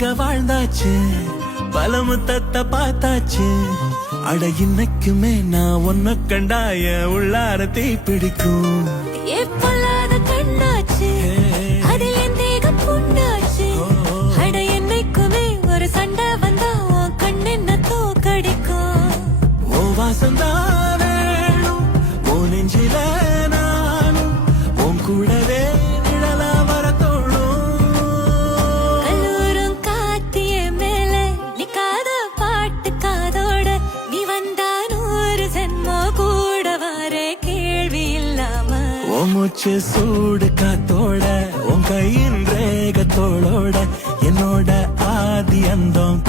உனக்காக வாழ்ந்தாச்சு, பல முத்தத்தை பார்த்தாச்சு. அட இன்னைக்குமே நான் உன்னை கண்டாய உள்ளார தீ பிடிக்கும். எப்பொல்லாத கண்ணாச்சு, அதில் என் தேகம் புண்ணாச்சு. அட என்னைக்குமே ஒரு சண்டை வந்தா உன் கண் என்ன தோக்கடிக்கும். ஓ வாசந்தான் வேணும், ஓ நெஞ்சில நானும் உன் கூடவே நிழலா வர தோணும். கல்லூரும் காத்திய மேல நிக்காத பாட்டு காதோட நீ வந்தா 100 ஜென்மோ கூட வர கேள்வி இல்லாம. ஓ மூச்சு சூடு காத்தோட உன் கையின் ரேகத்தோளோட என்னோட ஆதி அந்தம்